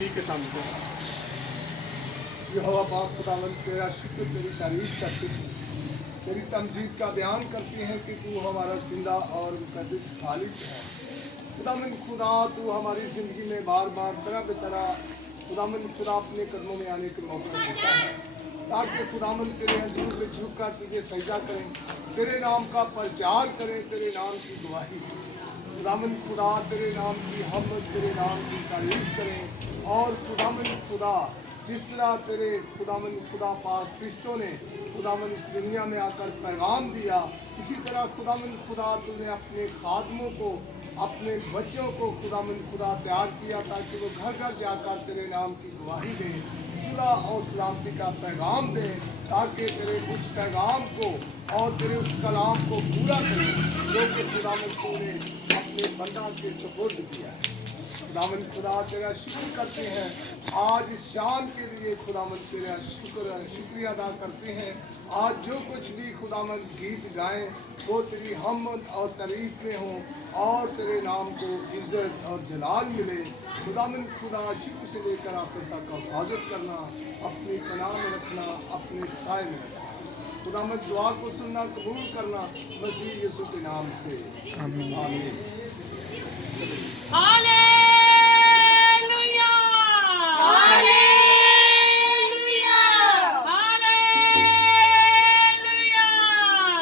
के सामने यहोवा बाप खुदावंद तेरा शुक्र तेरी तारीफ करते हैं, तेरी तमजीद का बयान करते हैं कि तू हमारा जिंदा और मुकद्दस खालिक है। खुदावंद खुदा तू हमारी ज़िंदगी में बार बार तरह बेतरह खुदावंद खुदा अपने कदमों में आने के मौका देता है ताकि खुदावंद तेरे हजूर में झुककर तुझे सजदा करें, तेरे नाम का प्रचार करें, तेरे नाम की गवाही दें। खुदावंद खुदा तेरे नाम की हमद, तेरे नाम की तारीफ करें। और खुदावंद खुदा जिस तरह तेरे खुदावंद खुदा पाक फरिश्तों ने खुदावंद इस दुनिया में आकर पैगाम दिया, इसी तरह खुदावंद खुदा तूने अपने खादमों को, अपने बच्चों को खुदावंद खुदा तैयार किया ताकि वो घर घर जाकर तेरे नाम की गवाही दें, सुलह और सलामती का पैगाम दें, ताकि तेरे उस पैगाम को और तेरे उस कलाम को पूरा करें जो कि खुदावंद तूने अपने बंदा के सुपुर्द किया है। खुदावंद खुदा तेरा शुक्र करते हैं आज इस शाम के लिए। खुदावंद तेरा शुक्रिया अदा करते हैं। आज जो कुछ भी खुदावंद गीत गाएं वो तेरी हमद और तारीफ में हो और तेरे नाम को इज्जत और जलाल मिले। खुदावंद खुदा शुरू से लेकर आखिर तक हिफाजत करना, अपनी पनाह में रखना, अपने साए में रखना। खुदावंद दुआ को सुनना कबूल करना, मसीह यीशु के नाम से आमीन। हालेलुया हालेलुया हालेलुया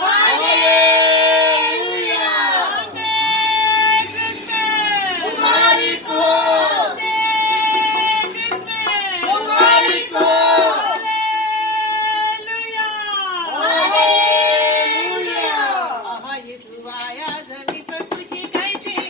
हालेलुया मुबारक हो मुबारक हो हालेलुया हालेलुया। आहा ये दुआया धनी प्रभु जी कहते हैं